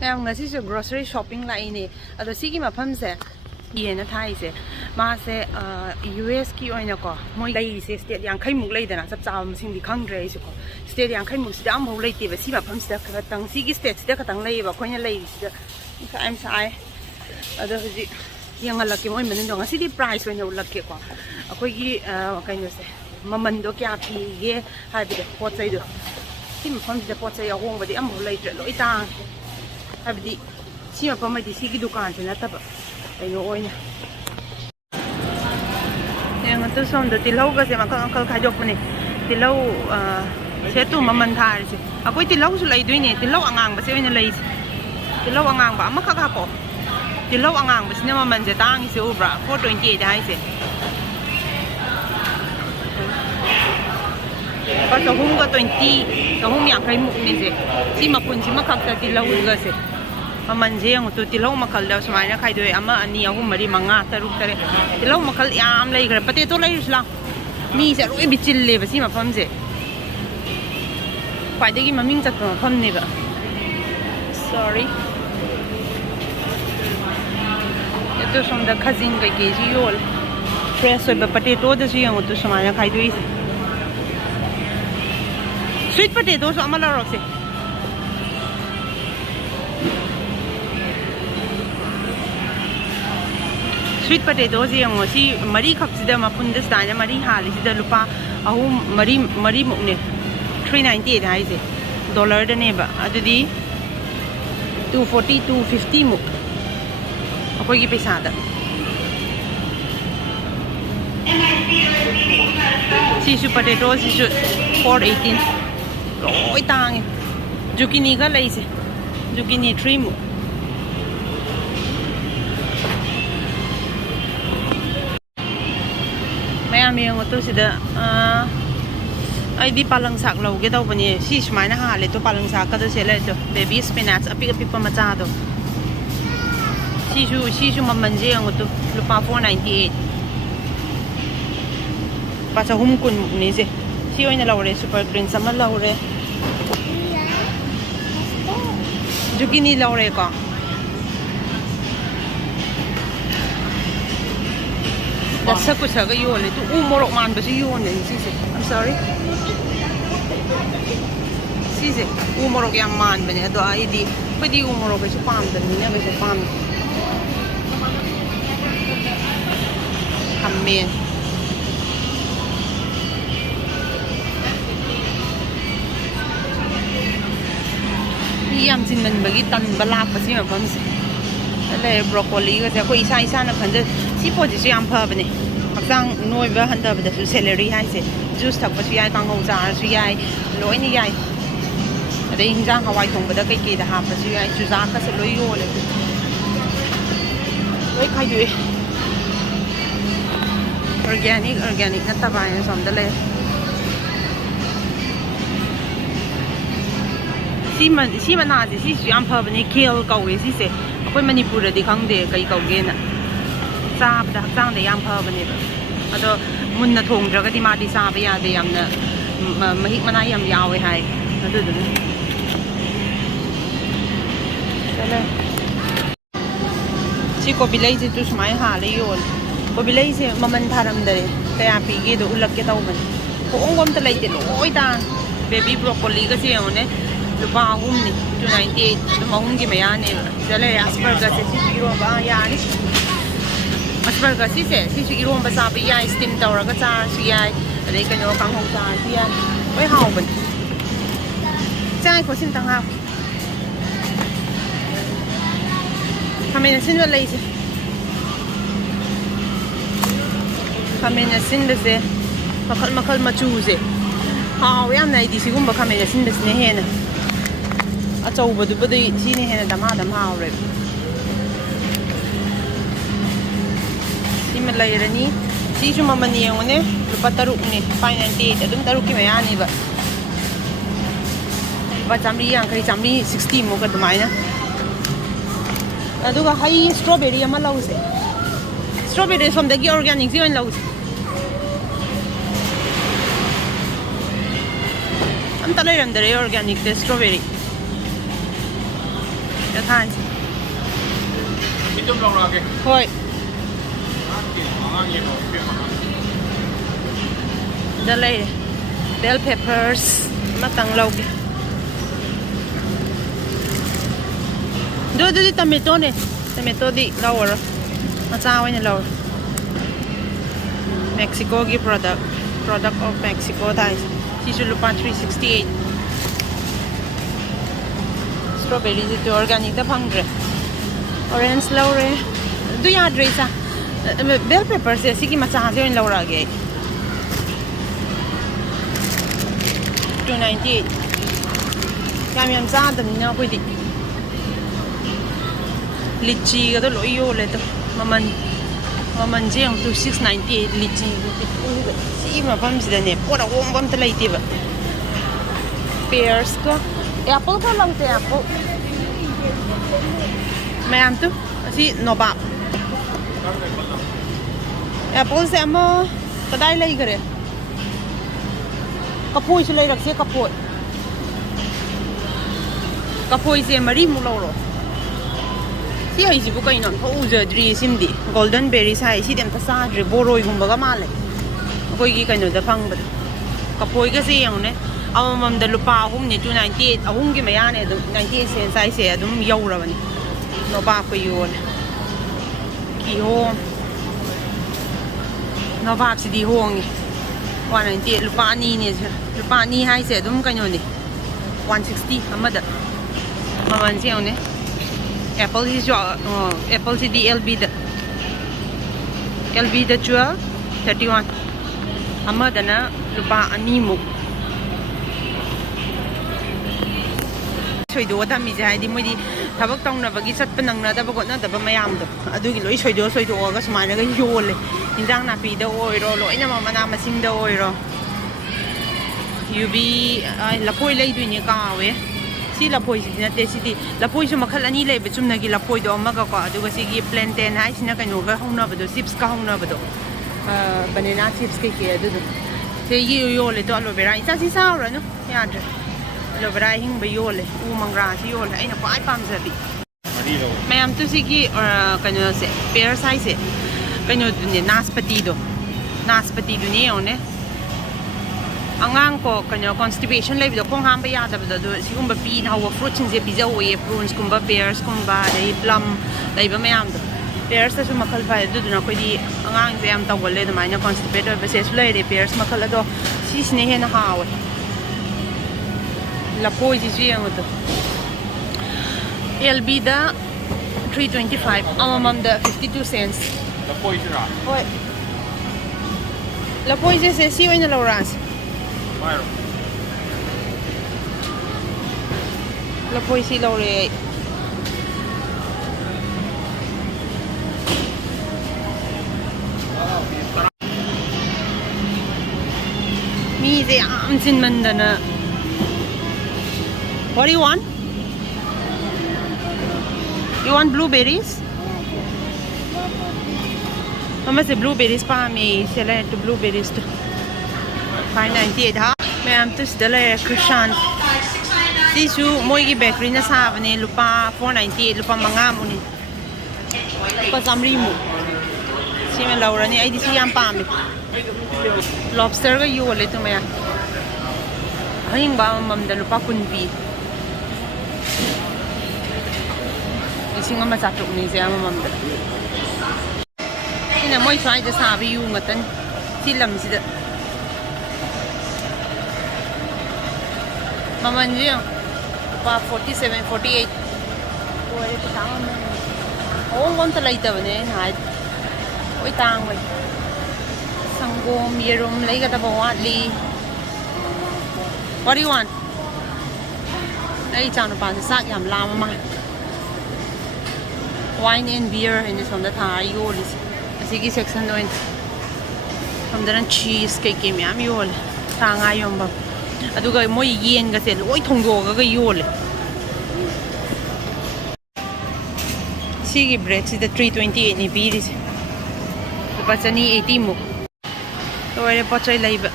Em ngasi se grocery shopping la ini ado sigi mafam se yena thai se ma se US ki oina ko moi lai se state yang khai muk lai dana chap cham sing di khang dre su ko state yang khai muk si dam ho lai ti ba si mafam se ka tang sigi state se ka tang lai ba khoina lai si da I'm sai ado ji yang ala ki moi manin do ngasi di price oina ulak ke ko akoi gi kaino se maman do kya phi ge hai bi de pot sai do si mafam se pot sai ya hong ba di am ho lai tre loi ta Abdi, siapa pun di sini dukaan sana tapi, ayo oinya. Yang itu soalnya tilau kasi makal kajok ni, tilau saya tu memantar sih. Aku tilau sulai itu ini, tilau angang basi ini lais, tilau angang ba, amak kakapo, tilau angang basi ni meman jetang isi ubra, 428 dah isi. Pas sahum ke 20, sahum yang kai muk ni sih, si mapun si makak tilau juga sih. Manje yang tu tilau makal dah semuanya kai doi ama ani aku mari manga teruk tere tilau makal am lagi kerana pati tu lagi sulah mi se roi bicil le basi mafam se pai degi maming cat mafam ni ba sorry itu somda khazin kai ke ji yol fresh oi ba potato da ji yang tu semuanya kai doi se sweet potato so amala rok se sweet potatoes yang si mari khap sida mapun das tanya mari hali sida lupa ahu mari mukne 398 hai se dollar da ne ba adudi 240 250 muk akoi gi paisa da si su potatoes si 418 loi tang zucchini ga lai se zucchini 3 muk Mayami yang tu sudah, ID palang sak lau kita punya si semana hal itu palang sak itu sila itu baby spinach api pemaca tu si manje yang tu lupa 498 pasal humkun ni sih si orang lau re super green sama lau re zucchini lau re ka Dasa ko sa gayon ito umorok man ba si yun sisi I'm sorry sisi umorok yang man ba niya do ay di pwede umorok kasi pam dan niya kasi pam kamen iyam sinan bagi tan balak pa siya pam si ale broccoli kasi ako isa na kanda si posisi yang apa ni? Apang noi bah hendak pada su celery hai se, juice tak pasti ai kang hong zar su ai, loi ni ai. Ada hinjang Hawaii tong pada kai kai dah apa su ai, juice ka se loi yo le. Loi kai dui. Organic na tabayan som dale. Si mana si yang apa ni kale kau si se. Aku Manipur di kang de kai kau gena. Sabda sang de yang pa bani ba ado mun na thong dra ga di ma di sa ba ya de yam na mahik mana yam yawe hai ado du sala si ko bilai ji tu smai ha le yol ko bilai se maman tharam dare kaya pi ge do ulak ke tau ban ko ongom ta lai te loi ta baby broccoli ga se one lupa hum ni 298 mahung gi maya ne sala asparagus se si ro ba ya ni Asparagus si irom basa biya steam tawra ka cha siya adai kanyo kang hong cha siya oi hao ban chai ko sin tang ha kamena sin wala ise kamena sin de se makal machu se hao yam nai di sigumba kamena sin de ne hena achau badu badu si ne hena dam hao re Malay rani, si cuma mani yang ni, lupa taruk ni, 598, adun taruk ki maya ni ba. Ba jambi yang kari jambi 60 mo ka dumay na. Adu ka hai strawberry ama lau se. Strawberry som dagi organic siyon lau se. Am talay ram dare organic de strawberry. จะทานสิ พี่จุ่มลองรอแก เฮ้ย จะเลย bell peppers มาตั้งเราแกดูดิtomato เนี่ย tomato ดิเราเหรอมาจ้าไว้เนี่ยเรา Mexico กี่ product of Mexico ได้ที่ชุดลูกปลา368 strawberry ที่ตัว organic แต่พังเลย orange เราเลยดูยาดเลยซะ bell peppers สิกี่มาจ้าเสียงเราละแก298ยามจ้าแต่นี่นะคุยดิลิจีก็ต้องลอยโย่เลยตัวมันเจียงตัว698ลิจีสิมาพัมสิเดเนี่ยปวดหัวมันตะไลตีบะ pears ก็ apple ก็ลองแต่ apple ไม่อันตัวสิโนบะ apple เสียมาก็ได้เลยกันเลยกระพุ้ยช่วยรักเสียกระพุ้ยเสียมารีมุลโลที่ไอ้สิบุกไอ้นนท์เขาอุจจาระซิมดี golden berry ใช่สิเดมทัศน์หรือโบโรยกุมบักมาเลยก็ยี่กันอยู่แต่ฟังบัดกระพุ้ยก็เสียงเนี่ยเอามันเดลูปาหุ่มเนี่ย298เอาหุ่มกี่ไม่ยาเนี่ย298เซนไซส์เสียดุมยาวแล้ววันนี้โนบาไปอยู่เลยกี่ห้องโนบาสิดีห้องนี่198ลูปานี่เนี่ยลูปานี่ให้เสียดุมกันอยู่นี่160อามาเดมันเสียงเนี่ยapple ที่จ่อapple ที่ดี LB เดจัว31อามาเดนะลูปาอันนี้มุกช่วยดูว่าทำมีใจดีไม่ดีถ้าพวกต้องนะพวกกิจสัตว์เป็นนังนะแต่พวกนั้นแต่พวกไม่ยามตัวดูกี่ร้อยช่วยดูก็สมัยนั้นก็โยนเลยยิ่งจังน่ะปีเดียวโอ้ยรอร้อยเนี่ยมันน่ามาซิมเดียวโอ้ยรอยูบีละพอยเลยดูเนี่ยก้าวเว้ยสิละพอยสิเนี่ยเตสิดีละพอยสมัครอันนี้เลยเป็นจุ่มนักกีละพอยตัวมันก็ดูว่าสิกี่ plantain ให้สินะกันอยู่ก็ห้องนอนไปดู chips ก็ห้องนอนไปดูbanana chips กี่ดูเที่ยโยเลยตัวเราไปร้านอีสาวเลยเนาะยังไงเราไปได้หิ้งไปโยเลยมังราชิโยเลยไอ้น่ะก็ไอ้ปั๊มจะดิแม่ยามตุสิกี้กันอยู่เสเปียร์ไซส์กันอยู่เนี่ยนาสปติดูเนี่ยเนี่ยangang ko kanyo constipationเลยbido kung hamba yada bido si kumba pin hawa fruits nje pizza oye prunes kumba pears kumba dai plum dai ba mayam do pears ta su makal fa do na ko di angang be am ta wolle do maina constipated ba se sulai de pears makal do si sne he na hawa la poi ji ji ang do LB da 325 amam da 52 cents la poi sira oi la poi je se si oi na Lawrence la poi si laure mi ze am sin mandana what do you want blueberries mama se blueberries pa me select blueberries to 598 ha मैं हम तो स्टले Christian सीशु मोई bakery ना साब ने लुपा 498 लुपा मंगा मुनी लुपा जामरी मु सी में लाउरा ने आई दिसी याम पाम लॉबस्टर का यू ले तो मैं हिंग बा मम द लुपा कुनपी इसी ngam sa tuk ni se mम द ina moi try the sabi yu ngatan tilam si da Maman dia, pa 47, 48. Ôi cái tang mà, ô ngon ta leitba này, hại, ôi tang vậy, sangom, yerum, lấy cái tao bảo li. What do you want? Đây chàng nó bán sắc yam lam mà, wine and beer, ini sampai thai yol, asik section doin, sampai cheese cake yam yol, tang ayam bang. aduga moi yen ga se loi thongdo ga yole sigi bread is the 328 ni bi ri pa chani 80 mu to re pa chai leiba